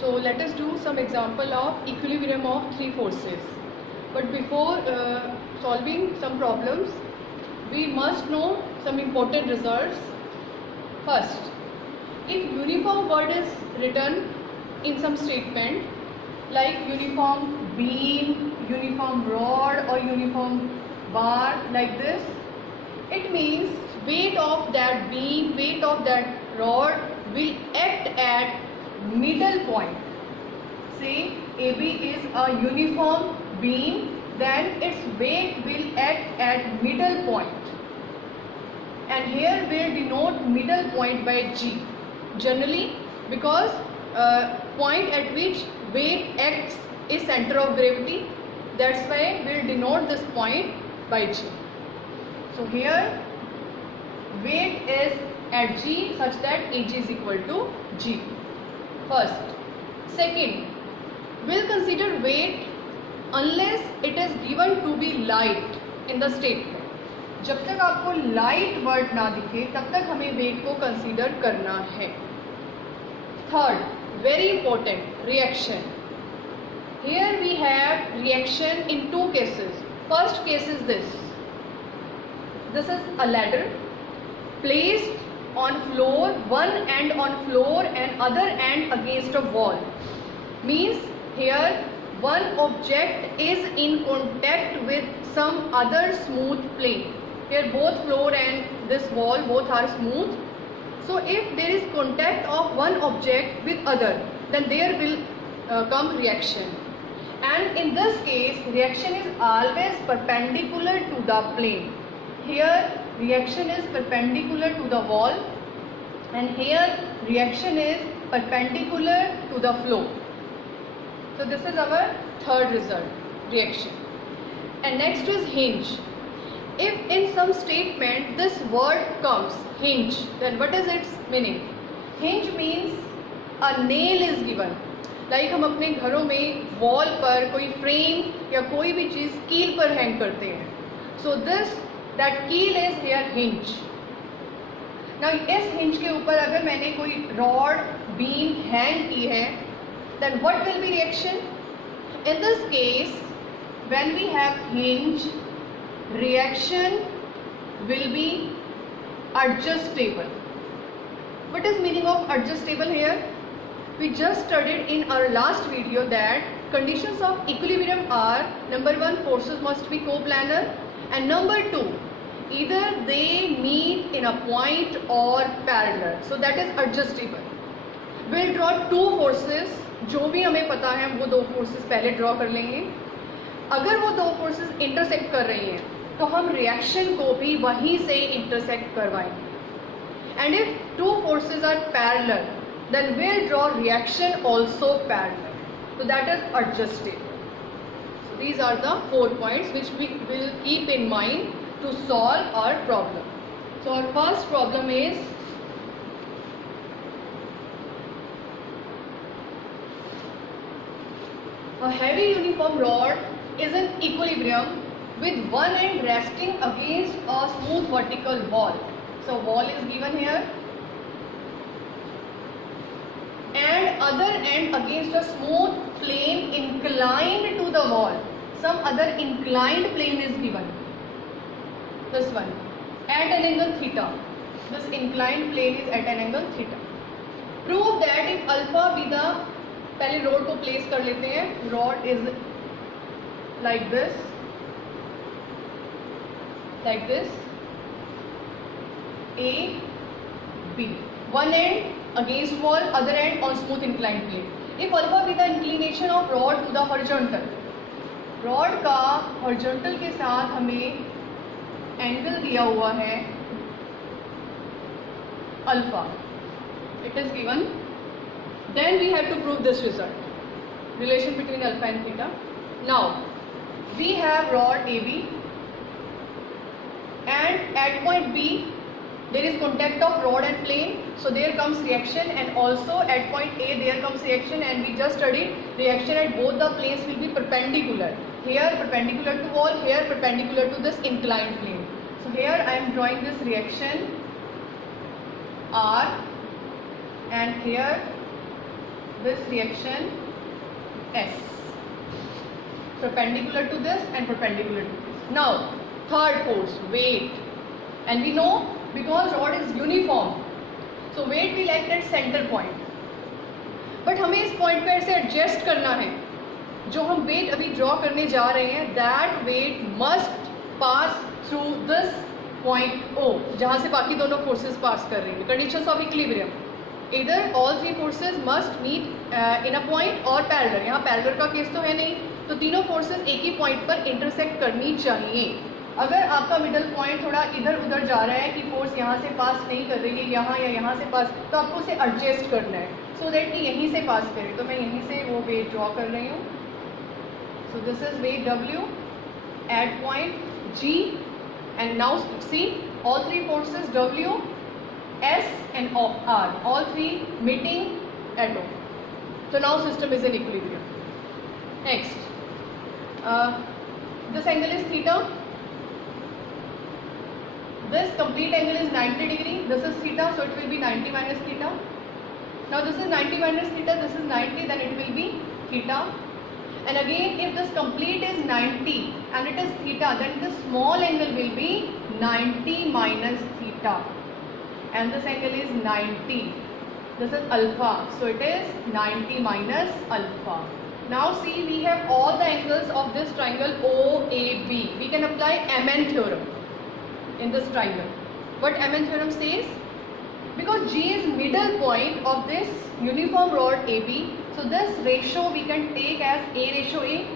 So let us do some example of equilibrium of three forces. But before solving some problems, we must know some important results. First, if uniform word is written in some statement like uniform beam, uniform rod or uniform bar like this, it means weight of that beam, weight of that rod will act at middle point. Say AB is a uniform beam, then its weight will act at middle point. And here we denote middle point by G. Generally, because point at which weight acts is center of gravity, that's why we'll denote this point by G. So here weight is at G such that AG is equal to G. First. Second, we'll consider weight unless it is given to be light in the statement. जब तक आपको light word ना दिखे तब तक हमें weight को consider करना है. Third, very important, reaction. Here we have reaction in two cases. First case is this. This is a ladder placed on floor, one end on floor and other end against a wall. Means here one object is in contact with some other smooth plane. Here both floor and this wall both are smooth. So if there is contact of one object with other, then there will come reaction. And in this case, reaction is always perpendicular to the plane. Here reaction is perpendicular to the wall and here reaction is perpendicular to the floor. So this is our third result, reaction. And next is hinge. If in some statement this word comes, hinge, then what is its meaning? Hinge means a nail is given. Like हम अपने घरों में wall पर कोई frame या कोई भी चीज़ कील पर हैंग करते हैं. So this that keel is here hinge. Now इस hinge के ऊपर अगर मैंने कोई rod, beam hang की है, then what will be reaction? In this case, when we have hinge, reaction will be adjustable. What is meaning of adjustable here? We just studied in our last video that conditions of equilibrium are: number one, forces must be coplanar, and number two, either they meet in a point or parallel. So that is adjustable. We'll draw two forces. जो भी हमें पता है वो दो forces पहले draw कर लेंगे. अगर वो दो फोर्सेस इंटरसेक्ट कर रही हैं तो हम रिएक्शन को भी वहीं से इंटरसेक्ट करवाएंगे. And if two forces are parallel then we'll draw reaction also parallel. So that is adjustable. So these are the 4 points which we will keep in mind to solve our problem. So our first problem is a heavy uniform rod is in equilibrium with one end resting against a smooth vertical wall. So wall is given here. And other end against a smooth plane inclined to the wall. Some other inclined plane is given. This one at an angle theta. This inclined plane is at an angle theta. Prove that if alpha be the, पहले rod को place कर लेते हैं. Rod is like this, A, B. One end against wall, other end on smooth inclined plane. If alpha be the inclination of rod to the horizontal, rod का horizontal के साथ हमें angle दिया हुआ है alpha, it is given. Then we have to prove this result, relation between alpha and theta. Now we have rod AB and at point B there is contact of rod and plane, so there comes reaction, and also at point A there comes reaction, and we just studied reaction at both the planes will be perpendicular. Here perpendicular to wall, here perpendicular to this inclined plane. So here I am drawing this reaction R, and here this reaction S, perpendicular to this and perpendicular to this. Now third force, weight, and we know because rod is uniform, so weight will act at center point. But हमें इस point पे ऐसे adjust करना है, जो हम wait अभी draw करने जा रहे हैं, that weight must pass through this point O, जहाँ से बाकी दोनों फोर्सेस पास कर रही हैं. कंडीशंस ऑफ इक्विलिब्रियम, इधर all three forces must meet in a point और पैरेलल. यहाँ पैरेलल का केस तो है नहीं, तो तीनों फोर्सेस एक ही पॉइंट पर इंटरसेक्ट करनी चाहिए. अगर आपका मिडल पॉइंट थोड़ा इधर उधर जा रहा है कि फोर्स यहाँ से पास नहीं कर रही है, यहाँ या यहाँ से पास, तो आपको उसे एडजस्ट करना है सो दैट कि यहीं से पास करे. तो मैं यहीं से वो वेट ड्रॉ कर रही हूँ. So this is weight W at point G, and now see all three forces W, S and R, all three meeting at O. So now system is in equilibrium. Next, this angle is theta. This complete angle is 90 degree. This is theta, so it will be 90 minus theta. Now this is 90 minus theta. This is 90, then it will be theta. And again, if this complete is 90 and it is theta, then the small angle will be 90 minus theta. And this angle is 90. This is alpha, so it is 90 minus alpha. Now see, we have all the angles of this triangle OAB. We can apply MN theorem in this triangle. What MN theorem says? Because G is middle point of this uniform rod AB, so this ratio we can take as A ratio A.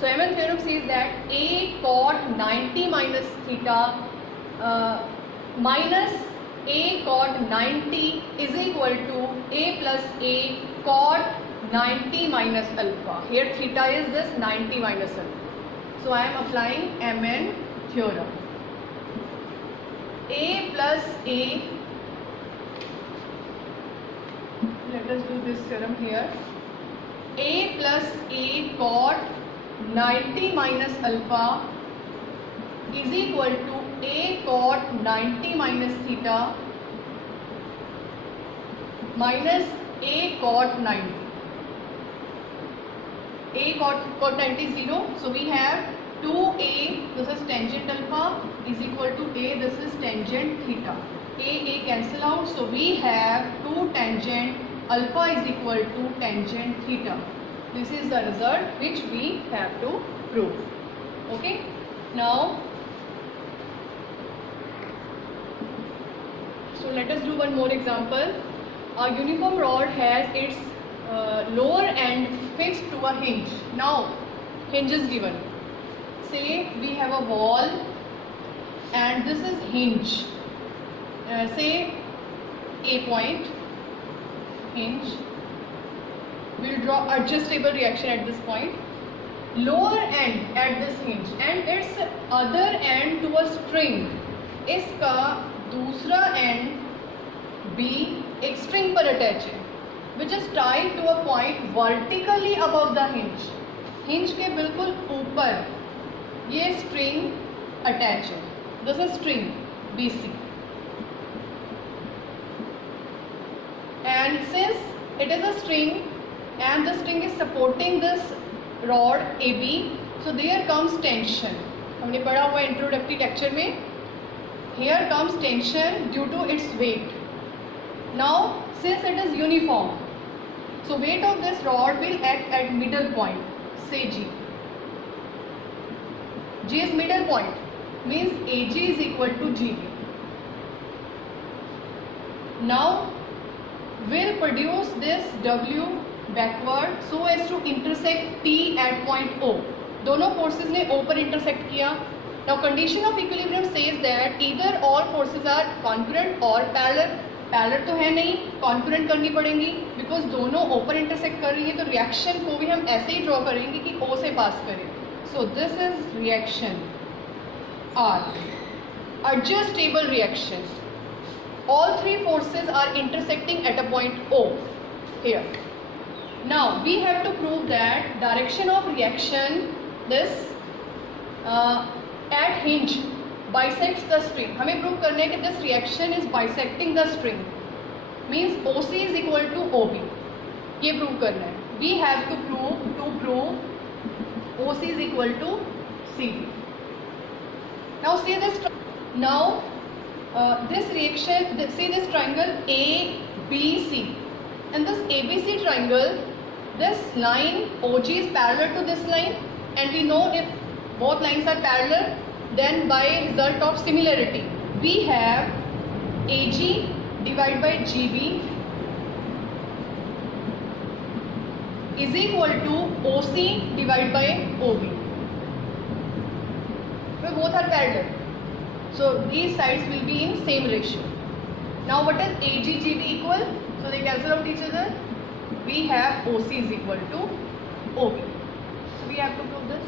So MN theorem says that A cot 90 minus theta minus A cot 90 is equal to A plus A cot 90 minus alpha. Here theta is this 90 minus alpha. So I am applying MN theorem. A plus A, let us do this theorem here. A plus A cot 90 minus alpha is equal to A cot 90 minus theta minus A cot 90. A cot 90 is 0, so we have 2A, this is tangent alpha, is equal to A, this is tangent theta. A cancel out, so we have 2 tangent alpha is equal to tangent theta. This is the result which we have to prove. Okay, now so let us do one more example. A uniform rod has its lower end fixed to a hinge. Now hinge is given. Say we have a wall and this is hinge. Say A point, hinge. We'll draw adjustable reaction at this point. Lower end at this hinge and its other end to a string. इसका दूसरा end B एक string पर attach है, which is tied to a point vertically above the hinge. Hinge के बिल्कुल ऊपर ये string attach है. This is string BC. And since it is a string and the string is supporting this rod AB, so there comes tension. हमने पढ़ा हुआ introductory lecture में. Here comes tension due to its weight. Now since it is uniform, so weight of this rod will act at middle point, say G. G is middle point, means AG is equal to GB. Now will produce this W backward so as to intersect T at point O. दोनों forces ने O पर intersect किया. Now condition of equilibrium says that either all forces are concurrent or parallel. Parallel तो है नहीं, concurrent करनी पड़ेंगी, because दोनों O पर इंटरसेक्ट कर रही है, तो रिएक्शन को भी हम ऐसे ही ड्रॉ करेंगे कि O से पास करें. सो this is reaction R, adjustable reaction. All three forces are intersecting at a point O here. Now we have to prove that direction of reaction this at hinge bisects the string. हमें prove करना है कि this reaction is bisecting the string, means OC is equal to OB. ये prove करना है. We have to prove OC is equal to CD. Now see this. Now this reaction. See this triangle ABC, and this ABC triangle. This line OG is parallel to this line, and we know if both lines are parallel, then by result of similarity, we have AG divided by GB is equal to OC divided by OB. So both are parallel. So these sides will be in same ratio. Now what is AG/GB equal? So they cancel out each other. We have OC is equal to OB. So we have to prove this.